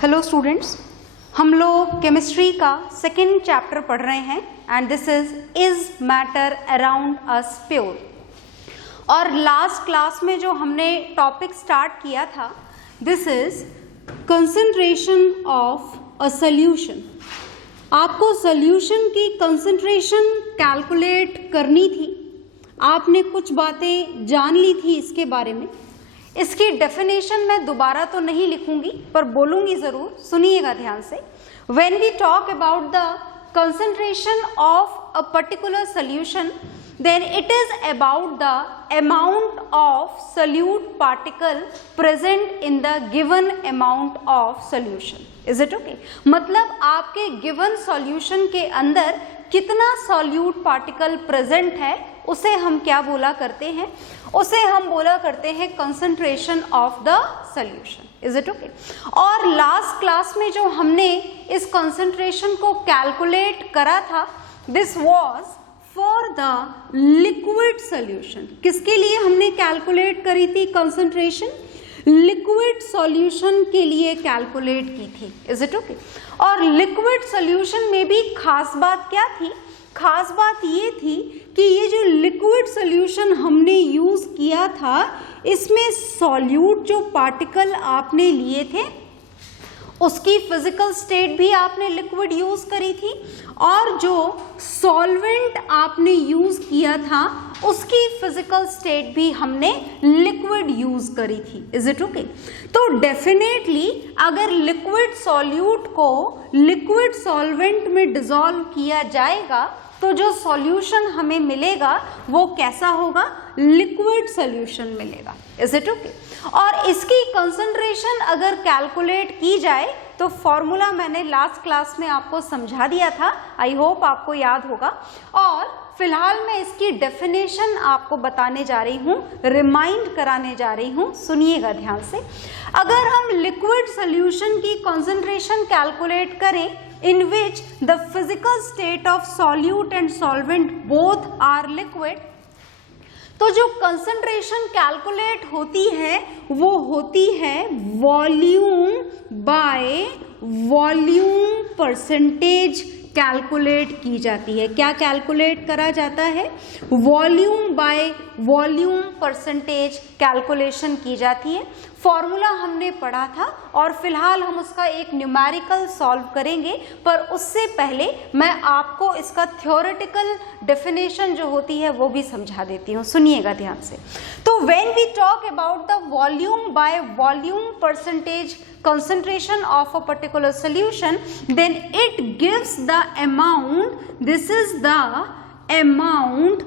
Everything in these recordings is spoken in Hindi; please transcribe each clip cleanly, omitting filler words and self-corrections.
हेलो स्टूडेंट्स, हम लोग केमिस्ट्री का सेकेंड चैप्टर पढ़ रहे हैं and this is matter around us pure. और लास्ट क्लास में जो हमने टॉपिक स्टार्ट किया था this is concentration of a solution. आपको सॉल्यूशन की कंसंट्रेशन कैलकुलेट करनी थी, आपने कुछ बातें जान ली थी इसके बारे में। इसकी डेफिनेशन मैं दोबारा तो नहीं लिखूंगी पर बोलूंगी जरूर, सुनिएगा ध्यान से। When we talk about the concentration of a particular solution, then it is about the amount of solute particle present in the given amount of solution. Is it okay? मतलब आपके given solution के अंदर कितना solute particle present है उसे हम क्या बोला करते हैं? उसे हम बोला करते हैं concentration of the solution. Is it okay? और लास्ट क्लास में जो हमने इस कंसंट्रेशन को कैलकुलेट करा था this was for the liquid solution. किसके लिए हमने कैलकुलेट करी थी कंसंट्रेशन? लिक्विड सॉल्यूशन के लिए कैलकुलेट की थी। Is it okay? और लिक्विड सॉल्यूशन में भी खास बात क्या थी? खास बात ये थी कि ये जो लिक्विड सॉल्यूशन हमने यूज किया था इसमें सॉल्यूट जो पार्टिकल आपने लिए थे उसकी फिजिकल स्टेट भी आपने लिक्विड यूज करी थी और जो सॉल्वेंट आपने यूज किया था उसकी फिजिकल स्टेट भी हमने लिक्विड यूज करी थी। Is it okay? तो डेफिनेटली अगर लिक्विड सॉल्यूट को लिक्विड सॉल्वेंट में डिसॉल्व किया जाएगा तो जो सॉल्यूशन हमें मिलेगा वो कैसा होगा? लिक्विड सॉल्यूशन मिलेगा। Is it okay? और इसकी कंसंट्रेशन अगर कैलकुलेट की जाए तो फॉर्मूला मैंने लास्ट क्लास में आपको समझा दिया था, आई होप आपको याद होगा। और फिलहाल मैं इसकी डेफिनेशन आपको बताने जा रही हूँ, रिमाइंड कराने जा रही हूँ, सुनिएगा ध्यान से। अगर हम लिक्विड सॉल्यूशन की कंसंट्रेशन कैलकुलेट करें in which the physical state of solute and solvent both are liquid, तो जो कंसंट्रेशन कैलकुलेट होती है वो होती है volume by volume percentage calculate की जाती है। क्या कैलकुलेट करा जाता है? Volume by volume percentage calculation की जाती है। फॉर्मूला हमने पढ़ा था और फिलहाल हम उसका एक न्यूमेरिकल सॉल्व करेंगे, पर उससे पहले मैं आपको इसका थ्योरेटिकल डेफिनेशन जो होती है वो भी समझा देती हूँ, सुनिएगा ध्यान से। तो when we talk about the volume by volume percentage concentration of a particular solution, then it gives the amount, this is the amount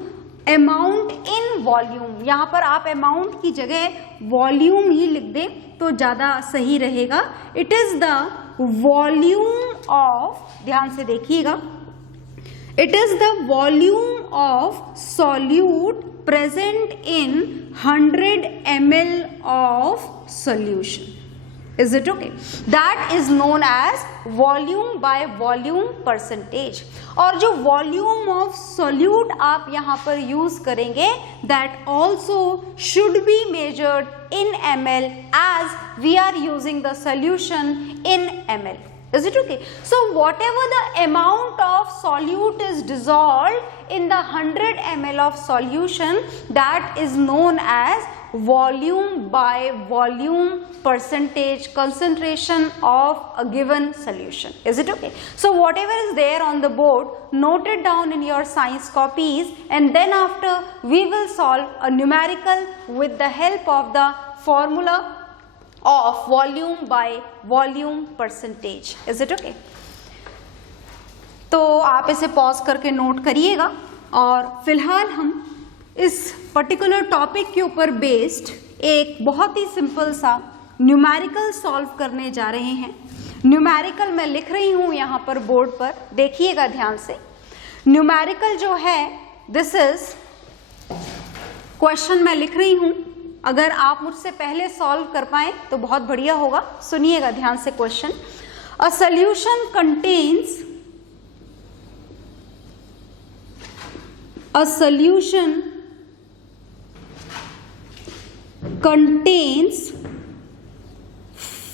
in volume। यहाँ पर आप amount की जगह volume ही लिख दें तो ज़्यादा सही रहेगा। It is the volume of, ध्यान से देखिएगा, it is the volume of solute present in 100 ml of solution। Is it okay? That is known as volume by volume percentage। और जो volume of solute आप यहाँ पर यूज करेंगे that also should be measured in ml as we are using the solution in ml। Is it okay? So whatever the amount of solute is dissolved in the 100 ml of solution, that is known as volume by volume percentage concentration of a given solution। Is it okay? So whatever is there on the board, note it down in your science copies and then after we will solve a numerical with the help of the formula of volume by volume percentage। Is it okay? तो आप इसे पॉज करके नोट करिएगा और फिलहाल हम इस पर्टिकुलर टॉपिक के ऊपर बेस्ड एक बहुत ही सिंपल सा न्यूमेरिकल सॉल्व करने जा रहे हैं। न्यूमेरिकल मैं लिख रही हूँ यहाँ पर बोर्ड पर, देखिएगा ध्यान से। न्यूमेरिकल जो है दिस इज क्वेश्चन मैं लिख रही हूँ, अगर आप मुझसे पहले सॉल्व कर पाए तो बहुत बढ़िया होगा, सुनिएगा ध्यान से question. A solution contains a solution contains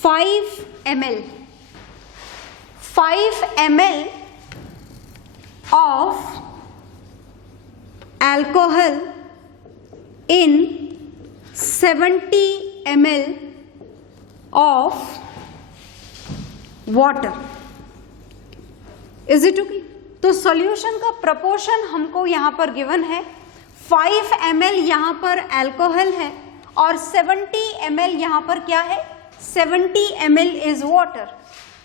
5 ml 5 ml of alcohol in 70 ml of water. Is it okay? तो सॉल्यूशन का प्रपोर्शन हमको यहाँ पर गिवन है, 5 ml यहाँ पर अल्कोहल है और 70 ml यहाँ पर क्या है, 70 ml is water.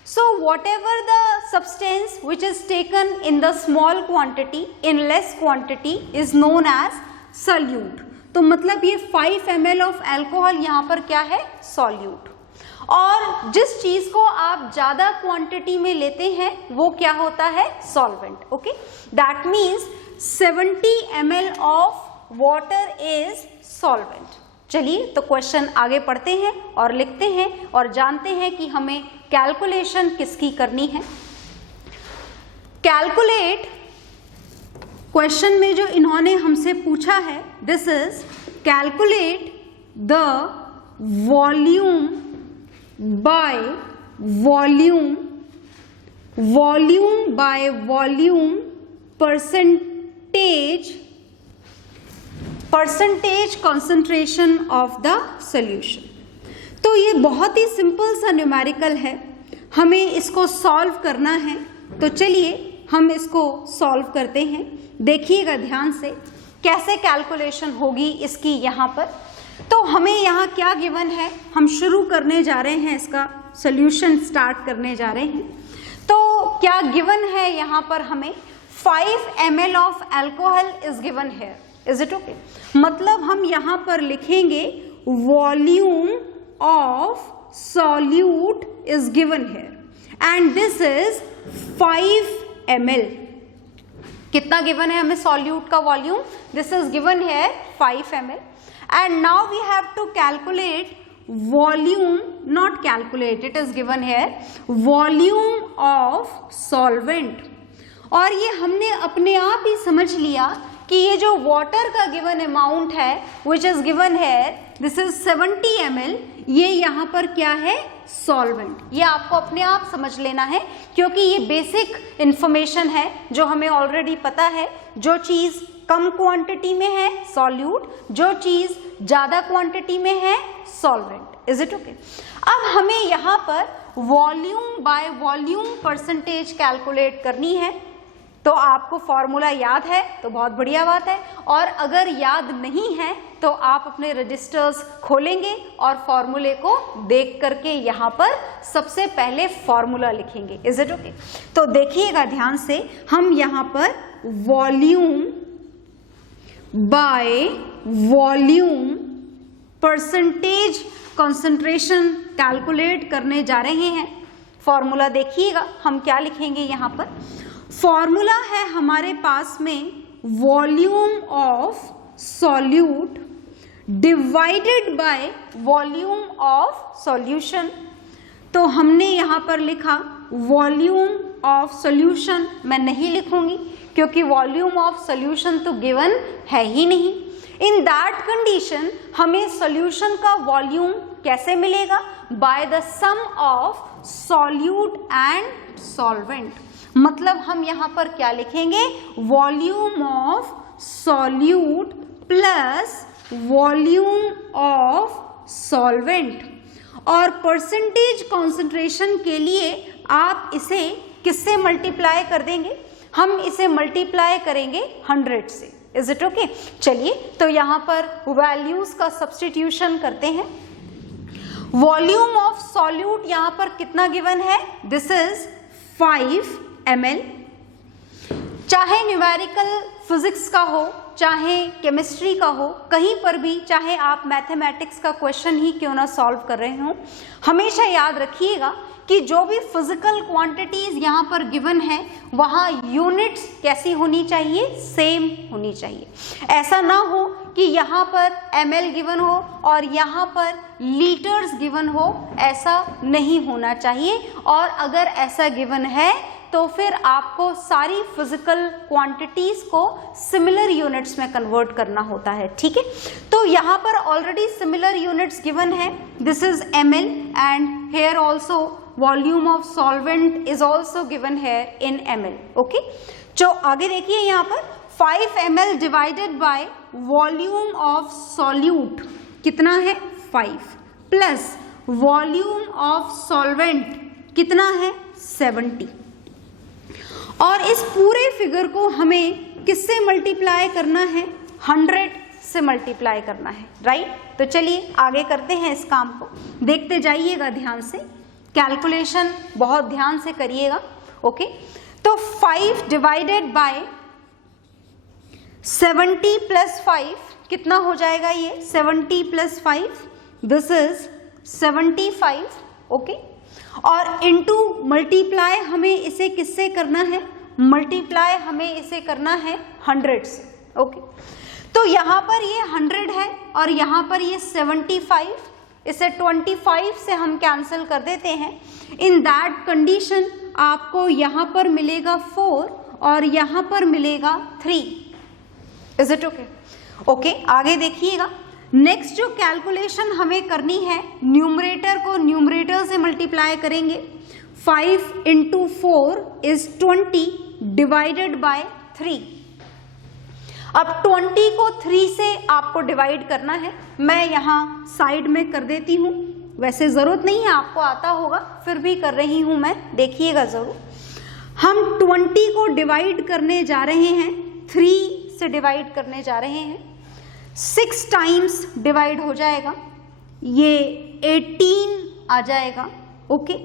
So whatever the substance which is taken in the small quantity in less quantity is known as solute. तो मतलब ये 5 ml of alcohol यहाँ पर क्या है, solute. और जिस चीज को आप ज्यादा क्वांटिटी में लेते हैं वो क्या होता है, solvent. Okay, that means 70 ml of water is solvent. चलिए तो क्वेश्चन आगे पढ़ते हैं और लिखते हैं और जानते हैं कि हमें कैलकुलेशन किसकी करनी है. कैलकुलेट, क्वेश्चन में जो इन्होंने हमसे पूछा है, this is calculate the volume by volume, volume by volume, percentage concentration of the solution. तो ये बहुत ही सिंपल सा न्यूमेरिकल है, हमें इसको सॉल्व करना है. तो चलिए हम इसको सॉल्व करते हैं. देखिएगा ध्यान से कैसे कैलकुलेशन होगी इसकी. यहाँ पर तो हमें यहाँ क्या गिवन है, हम शुरू करने जा रहे हैं, इसका सॉल्यूशन स्टार्ट करने जा रहे हैं. तो क्या गिवन है यहाँ पर हमें, 5 ml of alcohol is given here. Is it okay? मतलब हम यहाँ पर लिखेंगे volume of solute is given here and this is 5 ml. कितना गिवन है हमें सॉल्यूट का volume, this is given here 5 ml. And now we have to calculate volume, not calculate, it is given here, volume of solvent. और ये हमने अपने आप ही समझ लिया कि ये जो वाटर का गिवन अमाउंट है which is given here, this is 70 ml, ये यहाँ पर क्या है, सॉल्वेंट. ये आपको अपने आप समझ लेना है क्योंकि ये बेसिक इंफॉर्मेशन है जो हमें ऑलरेडी पता है. जो चीज कम क्वांटिटी में है सॉल्यूट, जो चीज ज्यादा क्वांटिटी में है सॉल्वेंट. Is it okay? अब हमें यहाँ पर volume by volume percentage calculate करनी है. तो आपको फॉर्मूला याद है तो बहुत बढ़िया बात है, और अगर याद नहीं है तो आप अपने रजिस्टर्स खोलेंगे और फॉर्मूले को देख करके यहाँ पर सबसे पहले फॉर्मूला लिखेंगे. Is it okay? तो देखिएगा ध्यान से, हम यहाँ पर volume by volume percentage concentration calculate करने जा रहे हैं. फॉर्मूला देखिएगा हम क्या लिखेंगे यहाँ पर. फॉर्मूला है हमारे पास में volume of solute divided by volume of solution. तो हमने यहाँ पर लिखा वॉल्यूम ऑफ सॉल्यूशन, मैं नहीं लिखूंगी क्योंकि वॉल्यूम ऑफ सॉल्यूशन तो गिवन है ही नहीं. इन दैट कंडीशन हमें सॉल्यूशन का वॉल्यूम कैसे मिलेगा, by the sum of solute and solvent. मतलब हम यहाँ पर क्या लिखेंगे, volume of solute plus volume of solvent. और परसेंटेज कॉन्सेंट्रेशन के लिए आप इसे किससे मल्टीप्लाई कर देंगे, हम इसे मल्टीप्लाई करेंगे 100 से. Is it okay? चलिए तो यहाँ पर वैल्यूज का सब्स्टिट्यूशन करते हैं. वॉल्यूम ऑफ सॉल्यूट यहाँ पर कितना गिवन है, दिस इज 5 ml. चाहे न्यूमेरिकल फिजिक्स का हो, चाहे केमिस्ट्री का हो, कहीं पर भी, चाहे आप मैथमेटिक्स का क्वेश्चन ही क्यों ना सॉल्व कर रहे हो, हमेशा याद रखिएगा कि जो भी फिजिकल क्वांटिटीज यहाँ पर गिवन है वहाँ यूनिट्स कैसी होनी चाहिए, सेम होनी चाहिए. ऐसा ना हो कि यहाँ पर ml गिवन हो और यहाँ पर लीटर्स गिवन हो, ऐसा नहीं होना चाहिए. और अगर ऐसा गिवन है तो फिर आपको सारी फिजिकल क्वांटिटीज को सिमिलर यूनिट्स में कन्वर्ट करना होता है. ठीक है, तो यहाँ पर ऑलरेडी सिमिलर यूनिट्स गिवन है, this is ml and here also volume of solvent is also given here in ml. Okay, जो आगे देखिए यहाँ पर 5 ml divided by volume of solute कितना है 5 प्लस वॉल्यूम ऑफ सॉल्वेंट कितना है 70. और इस पूरे फिगर को हमें किससे मल्टीप्लाई करना है 100 से मल्टीप्लाई करना है, राइट. तो चलिए आगे करते हैं इस काम को, देखते जाइएगा ध्यान से, कैलकुलेशन बहुत ध्यान से करिएगा. ओके, तो 5 डिवाइडेड बाय 70 प्लस 5 कितना हो जाएगा ये 70 प्लस 5 दिस इज 75. ओके, और इनटू मल्टीप्लाई हमें इसे किससे करना है, मल्टीप्लाई हमें इसे करना है 100 से. ओके, तो यहाँ पर ये 100 है और यहाँ पर ये 75, इसे 25 से हम कैंसिल कर देते हैं. इन दैट कंडीशन आपको यहाँ पर मिलेगा 4 और यहाँ पर मिलेगा 3. Is it okay? ओके, आगे देखिएगा. नेक्स्ट जो कैलकुलेशन हमें करनी है, न्यूमरेटर को न्यूमरेटर से मल्टीप्लाई करेंगे. 5 इंटू 4 इज 20 डिवाइडेड बाय 3. अब 20 को 3 से आपको डिवाइड करना है. मैं यहाँ साइड में कर देती हूँ, वैसे जरूरत नहीं है, आपको आता होगा, फिर भी कर रही हूँ मैं, देखिएगा जरूर. हम 20 को डिवाइड करने जा रहे हैं, 3 से डिवाइड करने जा रहे हैं. 6 टाइम्स डिवाइड हो जाएगा, ये 18 आ जाएगा. ओके,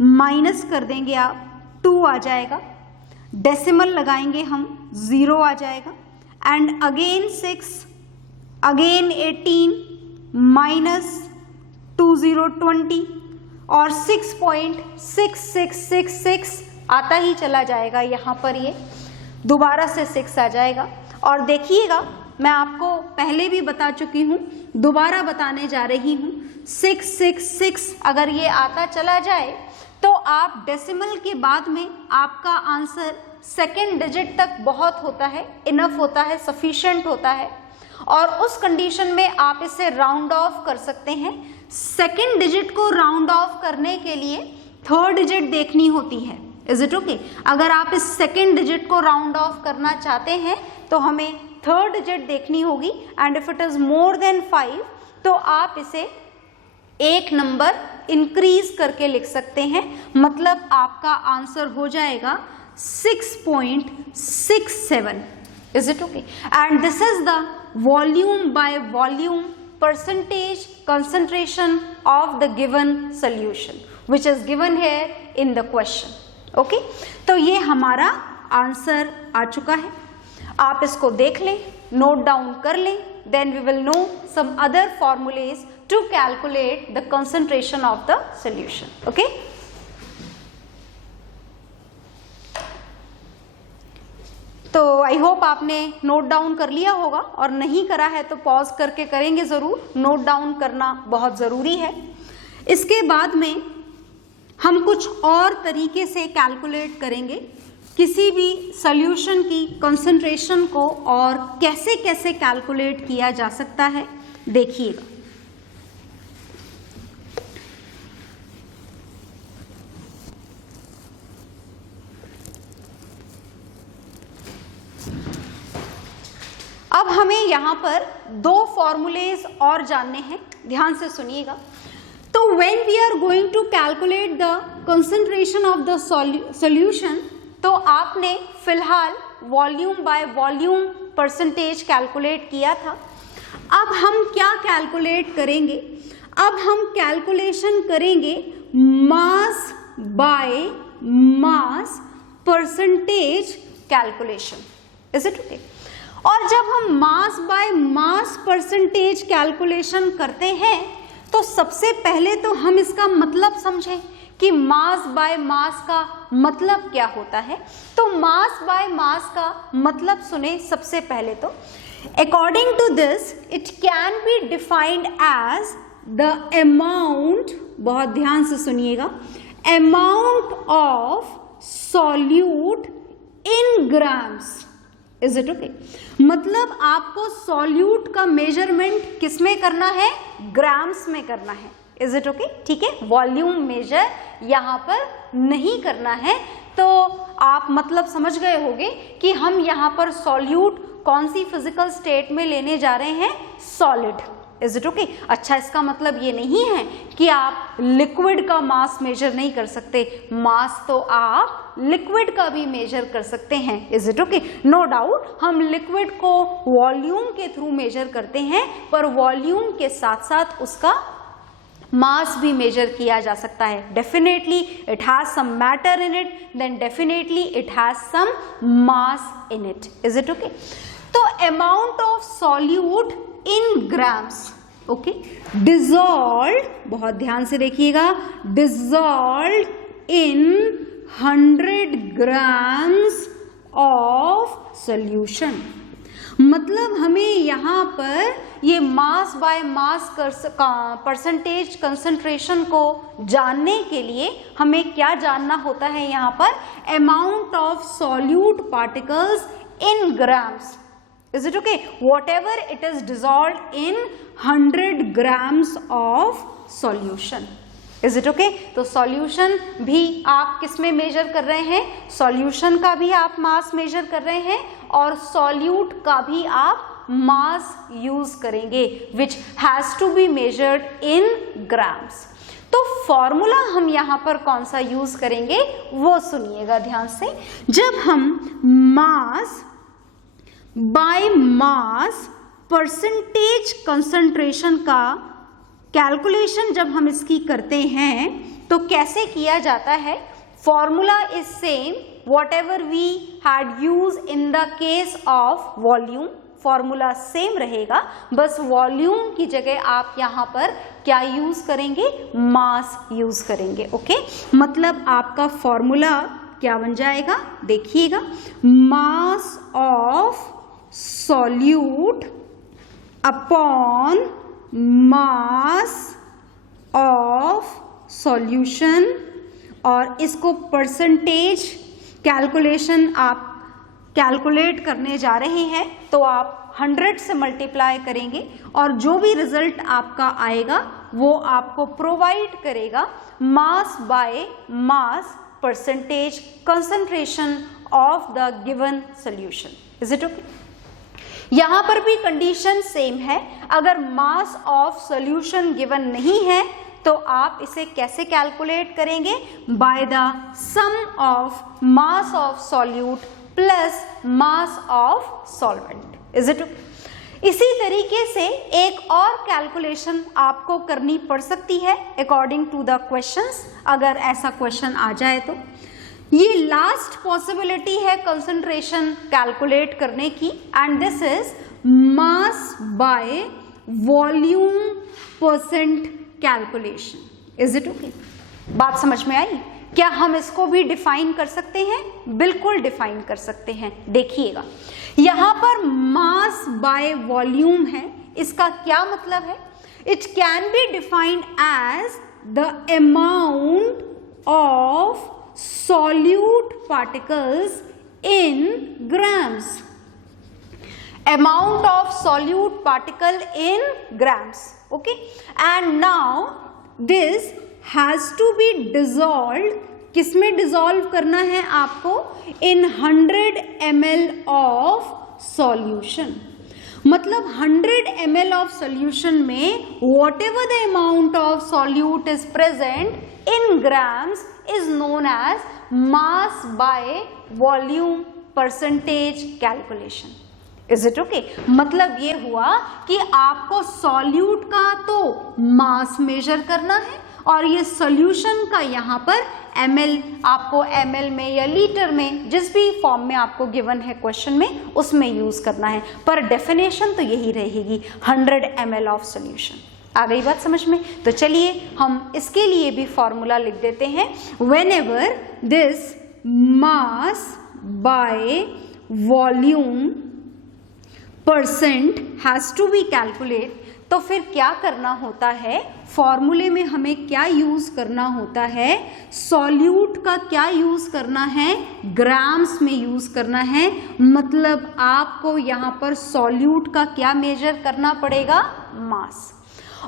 माइनस कर देंगे आप, 2 आ जाएगा. डेसिमल लगाएंगे हम, 0 आ जाएगा. एंड अगेन 6, अगेन 18 माइनस 20 20 और 6.6666 आता ही चला जाएगा. यहाँ पर ये दोबारा से 6 आ जाएगा. और देखिएगा, मैं आपको पहले भी बता चुकी हूँ, दोबारा बताने जा रही हूँ. 666 अगर ये आता चला जाए तो आप डेसिमल के बाद में आपका आंसर सेकेंड डिजिट तक बहुत होता है, इनफ होता है, सफिशिएंट होता है. और उस कंडीशन में आप इसे राउंड ऑफ कर सकते हैं. सेकेंड डिजिट को राउंड ऑफ करने के लिए थर्ड डिजिट देखनी होती है. Is it okay? अगर आप इस सेकेंड डिजिट को राउंड ऑफ करना चाहते हैं तो हमें थर्ड डिजिट देखनी होगी. And if it is more than 5 तो आप इसे एक नंबर इंक्रीज करके लिख सकते हैं. मतलब आपका आंसर हो जाएगा 6.67. Is it okay? And this is the volume by volume percentage concentration of the given solution which is given here in the question. Okay? तो ये हमारा आंसर आ चुका है. आप इसको देख लें, नोट डाउन कर लें, then we will know some other formulas to calculate the concentration of the solution. Okay? तो आई होप आपने नोट डाउन कर लिया होगा, और नहीं करा है तो पॉज करके करेंगे ज़रूर. नोट डाउन करना बहुत ज़रूरी है. इसके बाद में हम कुछ और तरीके से कैलकुलेट करेंगे किसी भी सॉल्यूशन की कंसंट्रेशन को, और कैसे कैसे कैलकुलेट किया जा सकता है देखिएगा. अब हमें यहाँ पर दो फॉर्मूलेज और जानने हैं, ध्यान से सुनिएगा. तो when we are going to calculate the concentration of the solution, तो आपने फिलहाल volume by volume percentage calculate किया था. अब हम क्या कैलकुलेट करेंगे? अब हम कैलकुलेशन करेंगे मास by mass percentage calculation. Is it okay? और जब हम मास बाय मास परसेंटेज कैलकुलेशन करते हैं तो सबसे पहले तो हम इसका मतलब समझें कि मास बाय मास का मतलब क्या होता है. तो मास बाय मास का मतलब सुने सबसे पहले तो. According to this it can be defined as the amount, बहुत ध्यान से सुनिएगा, amount of solute in grams. Is it okay? मतलब आपको सॉल्यूट का मेजरमेंट किस में करना है? ग्राम्स में करना है. Is it okay? ठीक है, वॉल्यूम मेजर यहाँ पर नहीं करना है। तो आप मतलब समझ गए होंगे कि हम यहाँ पर सॉल्यूट कौन सी फिजिकल स्टेट में लेने जा रहे हैं? सॉलिड। Is it okay? अच्छा, इसका मतलब ये नहीं है कि आप लिक्विड का मास मेजर नहीं कर सकते, मास तो आप लिक्विड का भी मेजर कर सकते हैं। Is it okay? No doubt हम लिक्विड को वॉल्यूम के थ्रू मेजर करते हैं, पर वॉल्यूम के साथ साथ उसका मास भी मेजर किया जा सकता है। Definitely it has some matter in it, then definitely it has some mass in it. Is it okay? तो amount of solute in grams, okay, dissolve, बहुत ध्यान से देखिएगा, dissolve in 100 grams of solution. मतलब हमें यहाँ पर ये mass by mass percentage concentration को जानने के लिए हमें क्या जानना होता है? यहाँ पर amount of solute particles in grams. Is it okay? Whatever it is dissolved in 100 grams of solution. Is it okay? तो solution भी आप किस में मेजर कर रहे हैं? solution का भी आप मास मेजर कर रहे हैं और solute का भी आप मास यूज करेंगे, which has to be measured in grams. तो फॉर्मूला हम यहाँ पर कौन सा यूज करेंगे वो सुनिएगा ध्यान से। जब हम मास बाय मास परसेंटेज कंसंट्रेशन का कैलकुलेशन जब हम इसकी करते हैं तो कैसे किया जाता है? Formula is same whatever we had use in the case of volume, formula same रहेगा, बस वॉल्यूम की जगह आप यहाँ पर क्या यूज करेंगे? मास यूज करेंगे। ओके, मतलब आपका फॉर्मूला क्या बन जाएगा? देखिएगा, मास of solute upon mass of solution, और इसको परसेंटेज कैलकुलेशन आप कैलकुलेट करने जा रहे हैं तो आप 100 से मल्टीप्लाई करेंगे और जो भी रिजल्ट आपका आएगा वो आपको प्रोवाइड करेगा मास by mass percentage concentration of the given solution. Is it okay? यहां पर भी कंडीशन सेम है, अगर मास ऑफ सॉल्यूशन गिवन नहीं है तो आप इसे कैसे कैलकुलेट करेंगे? By the sum of mass of solute plus mass of solvent. Is it? इसी तरीके से एक और कैलकुलेशन आपको करनी पड़ सकती है अकॉर्डिंग टू द क्वेश्चंस, अगर ऐसा क्वेश्चन आ जाए तो। ये लास्ट पॉसिबिलिटी है कंसंट्रेशन कैलकुलेट करने की, and this is mass by volume percent calculation. Is it okay? बात समझ में आई? क्या हम इसको भी डिफाइन कर सकते हैं? बिल्कुल डिफाइन कर सकते हैं। देखिएगा, यहां पर मास बाय वॉल्यूम है, इसका क्या मतलब है? It can be defined as the amount of solute particles in grams. Amount of solute particle in grams. Okay, and now this has to be dissolved. किसमें dissolve करना है आपको? in 100 ml of solution. मतलब 100 ml of solution में whatever the amount of solute is present in grams is known as mass by volume percentage calculation. Is it okay? मतलब ये हुआ कि आपको सॉल्यूट का तो मास मेजर करना है और ये सॉल्यूशन का यहाँ पर ml, आपको ml में या लीटर में जिस भी फॉर्म में आपको गिवन है क्वेश्चन में उसमें यूज करना है, पर डेफिनेशन तो यही रहेगी 100 ml ऑफ सॉल्यूशन। आ गई बात समझ में? तो चलिए हम इसके लिए भी फॉर्मूला लिख देते हैं। whenever this mass by volume percent has to be calculated, तो फिर क्या करना होता है? फॉर्मूले में हमें क्या यूज करना होता है? सॉल्यूट का क्या यूज करना है? ग्राम्स में यूज करना है। मतलब आपको यहाँ पर सॉल्यूट का क्या मेजर करना पड़ेगा? मास।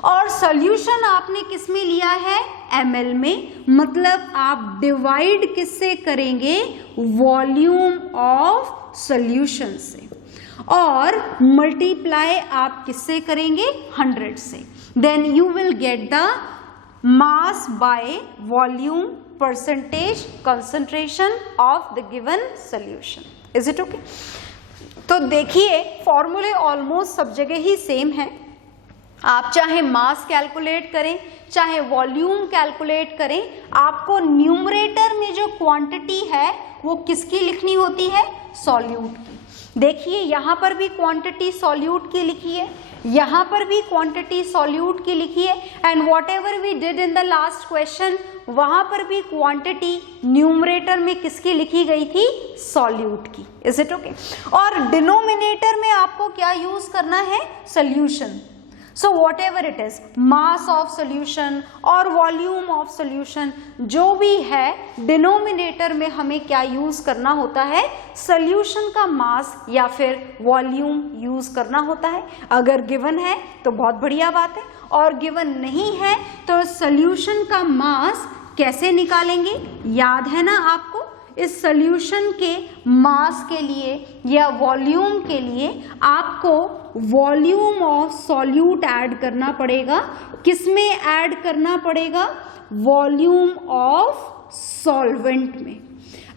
और सॉल्यूशन आपने किस में लिया है, ml में, मतलब आप डिवाइड किससे करेंगे, वॉल्यूम ऑफ सॉल्यूशन से, और मल्टीप्लाई आप किससे करेंगे, 100 से। Then you will get the mass by volume percentage concentration of the given solution. Is it okay? तो देखिए फॉर्मूले ऑलमोस्ट सब जगह ही सेम है। आप चाहे मास कैलकुलेट करें चाहे वॉल्यूम कैलकुलेट करें, आपको न्यूमरेटर में जो क्वांटिटी है वो किसकी लिखनी होती है, सॉल्यूट की। देखिए यहाँ पर भी क्वांटिटी सॉल्यूट की लिखी है, यहाँ पर भी क्वांटिटी सॉल्यूट की लिखी है, and whatever we did in the last question वहां पर भी क्वांटिटी न्यूमरेटर में किसकी लिखी गई थी, सॉल्यूट की। Is it okay? और डिनोमिनेटर में आपको क्या यूज करना है, solution. So what ever it is, mass of solution और वॉल्यूम ऑफ सोल्यूशन जो भी है, डिनोमिनेटर में हमें क्या यूज करना होता है, सोल्यूशन का मास या फिर वॉल्यूम यूज करना होता है। अगर गिवन है तो बहुत बढ़िया बात है, और गिवन नहीं है तो सोल्यूशन का मास कैसे निकालेंगे, याद है ना आपको? इस सोल्यूशन के मास के लिए या वॉल्यूम के लिए आपको वॉल्यूम ऑफ सॉल्यूट ऐड करना पड़ेगा। किसमें ऐड करना पड़ेगा, वॉल्यूम ऑफ सॉल्वेंट में।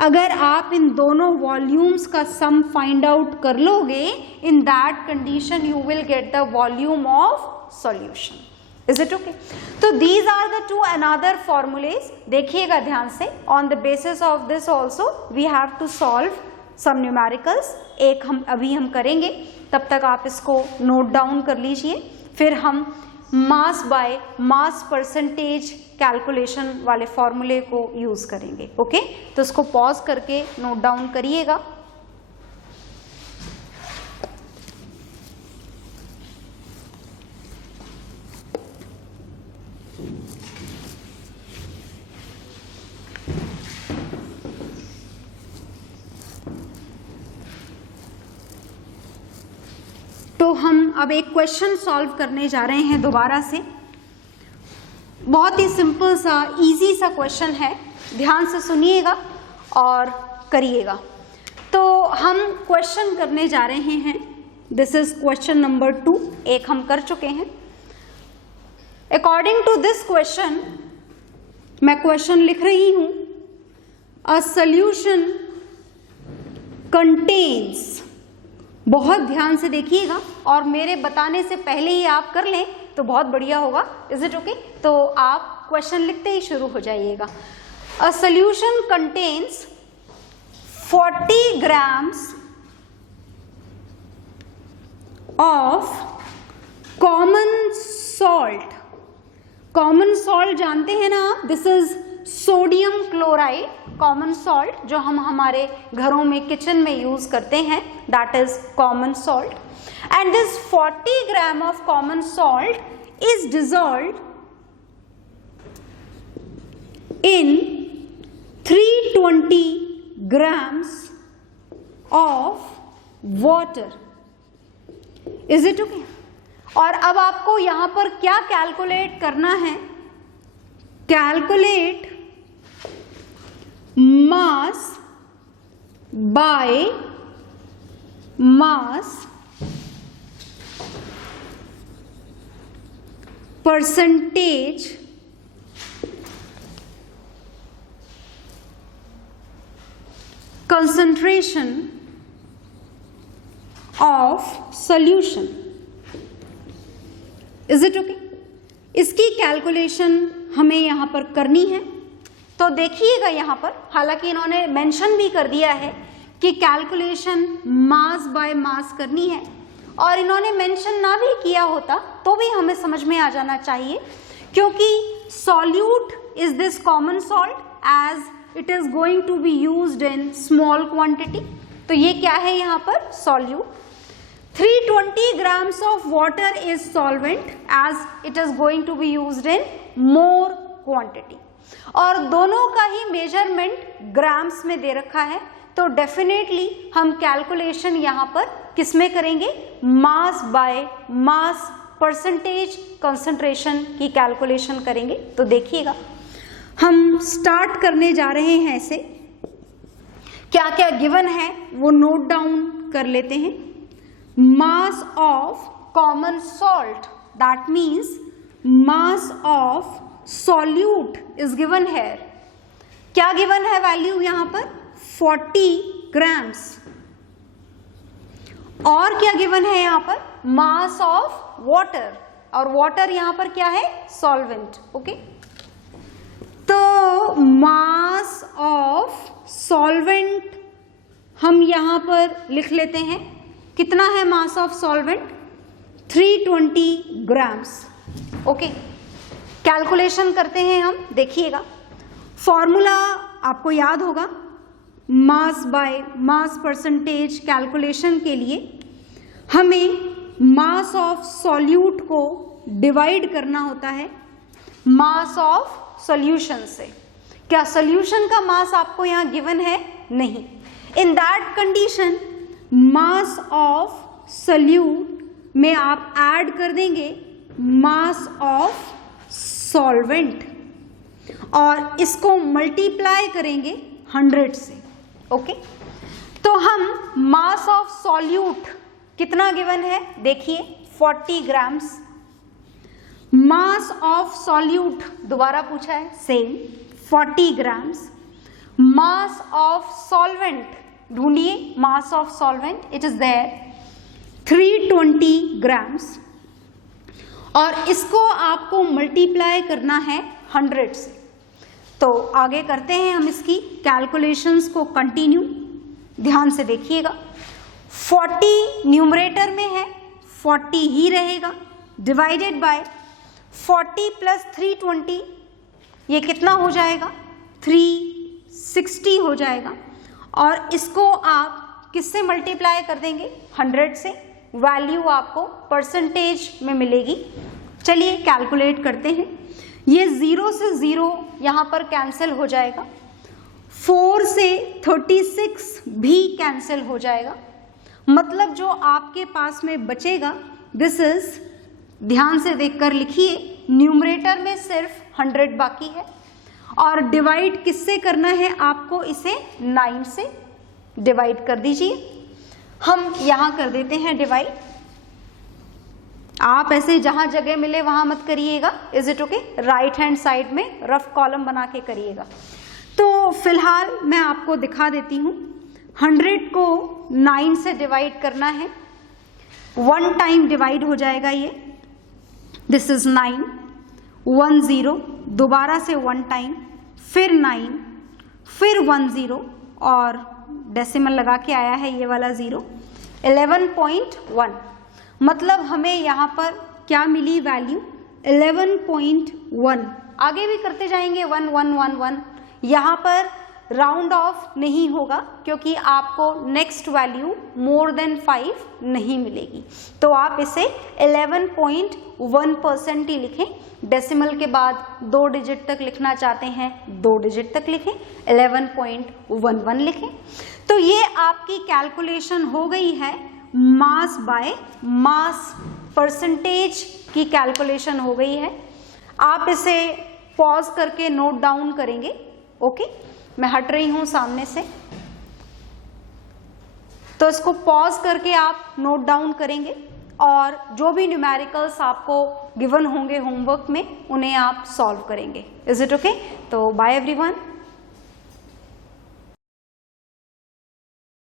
अगर आप इन दोनों वॉल्यूम्स का सम फाइंड आउट कर लोगे, इन that condition you will get the volume of solution. Is it okay? तो these are the two another formulas. देखिएगा ध्यान से, on the basis of this also we have to solve some numericals. एक अभी हम करेंगे, तब तक आप इसको नोट डाउन कर लीजिए, फिर हम मास बाय मास परसेंटेज कैलकुलेशन वाले फॉर्मूले को यूज करेंगे। ओके तो इसको पॉज करके नोट डाउन करिएगा। तो हम अब एक क्वेश्चन सॉल्व करने जा रहे हैं दोबारा से। बहुत ही सिंपल सा इजी सा क्वेश्चन है, ध्यान से सुनिएगा और करिएगा। तो हम क्वेश्चन करने जा रहे हैं, दिस इज क्वेश्चन नंबर 2, एक हम कर चुके हैं। अकॉर्डिंग टू दिस क्वेश्चन, मैं क्वेश्चन लिख रही हूं, अ सॉल्यूशन कंटेन्स, बहुत ध्यान से देखिएगा और मेरे बताने से पहले ही आप कर लें तो बहुत बढ़िया होगा। Is it okay? तो आप क्वेश्चन लिखते ही शुरू हो जाइएगा। A solution contains 40 grams of common salt. Common salt जानते हैं ना आप, this is sodium chloride, common salt जो हम हमारे घरों में किचन में यूज करते हैं, that is common salt. And this 40 gram of common salt is dissolved in 320 grams of water. Is it okay? और अब आपको यहां पर क्या कैलकुलेट करना है, calculate mass by mass percentage concentration of solution. Is it okay? इसकी कैलकुलेशन हमें यहां पर करनी है। तो देखिएगा यहाँ पर, हालांकि इन्होंने मेंशन भी कर दिया है कि कैलकुलेशन मास बाय मास करनी है, और इन्होंने मेंशन ना भी किया होता तो भी हमें समझ में आ जाना चाहिए, क्योंकि solute is this common salt as it is going to be used in small quantity. तो ये क्या है यहाँ पर, solute. 320 grams of water is solvent as it is going to be used in more quantity. और दोनों का ही मेजरमेंट ग्राम्स में दे रखा है, तो डेफिनेटली हम कैलकुलेशन यहाँ पर किस में करेंगे, मास बाय मास परसेंटेज कंसंट्रेशन की कैलकुलेशन करेंगे। तो देखिएगा, हम स्टार्ट करने जा रहे हैं ऐसे, क्या क्या गिवन है वो नोट डाउन कर लेते हैं। Mass of common salt, that means mass of solute is given here. क्या गिवन है वैल्यू यहां पर? 40 ग्राम्स। और क्या गिवन है यहां पर? मास ऑफ वाटर, और वाटर यहां पर क्या है? सॉल्वेंट। ओके, तो मास ऑफ सॉल्वेंट हम यहां पर लिख लेते हैं। कितना है मास of solvent? 320 grams. Okay, calculation करते हैं हम। देखिएगा, फॉर्मूला आपको याद होगा, मास बाय मास परसेंटेज कैलकुलेशन के लिए हमें मास ऑफ सॉल्यूट को डिवाइड करना होता है मास ऑफ सॉल्यूशन से। क्या सॉल्यूशन का मास आपको यहां गिवन है? नहीं। In that condition mass of solute में आप ऐड कर देंगे मास ऑफ सॉल्वेंट और इसको मल्टीप्लाई करेंगे 100 से। ओके, तो हम मास ऑफ सॉल्यूट कितना गिवन है? देखिए 40 ग्राम्स। मास ऑफ सॉल्यूट दोबारा पूछा है, same 40 grams. Mass of solvent ढूंढिए, mass of solvent, it is there 320 grams, और इसको आपको मल्टीप्लाई करना है 100 से। तो आगे करते हैं हम इसकी कैलकुलेशंस को कंटिन्यू। ध्यान से देखिएगा, 40 न्यूमरेटर में है, 40 ही रहेगा, डिवाइडेड बाय 40 प्लस 320, ये कितना हो जाएगा? 360 हो जाएगा, और इसको आप किससे मल्टीप्लाई कर देंगे? 100 से। वैल्यू आपको परसेंटेज में मिलेगी। चलिए कैलकुलेट करते हैं। ये 0 से 0 यहाँ पर कैंसिल हो जाएगा, 4 से 36 भी कैंसिल हो जाएगा, मतलब जो आपके पास में बचेगा दिस इज, ध्यान से देखकर लिखिए, न्यूमरेटर में सिर्फ 100 बाकी है, और डिवाइड किससे करना है आपको? इसे 9 से डिवाइड कर दीजिए। हम यहां कर देते हैं डिवाइड। आप ऐसे जहां जगह मिले वहां मत करिएगा, is it okay? Right hand side में रफ कॉलम बना के करिएगा। तो फिलहाल मैं आपको दिखा देती हूं, 100 को 9 से डिवाइड करना है, 1 टाइम डिवाइड हो जाएगा ये, दिस इज 9, 1 0, दोबारा से 1 टाइम, फिर 9, फिर 1 0, और डेसिमल लगा के आया है ये वाला 0, 11.1। मतलब हमें यहाँ पर क्या मिली वैल्यू? 11.1। आगे भी करते जाएंगे 1 1 1 1। यहाँ पर राउंड ऑफ नहीं होगा क्योंकि आपको नेक्स्ट वैल्यू मोर देन 5 नहीं मिलेगी, तो आप इसे 11.1% ही लिखें। डेसिमल के बाद 2 डिजिट तक लिखना चाहते हैं 2 डिजिट तक लिखें, 11.11 लिखें। तो ये आपकी कैलकुलेशन हो गई है, मास बाय मास परसेंटेज की कैलकुलेशन हो गई है। आप इसे पॉज करके नोट डाउन करेंगे। ओके, मैं हट रही हूं सामने से, तो इसको पॉज करके आप नोट डाउन करेंगे, और जो भी न्यूमेरिकल्स आपको गिवन होंगे होमवर्क में उन्हें आप सॉल्व करेंगे। Is it okay? तो बाय एवरीवन।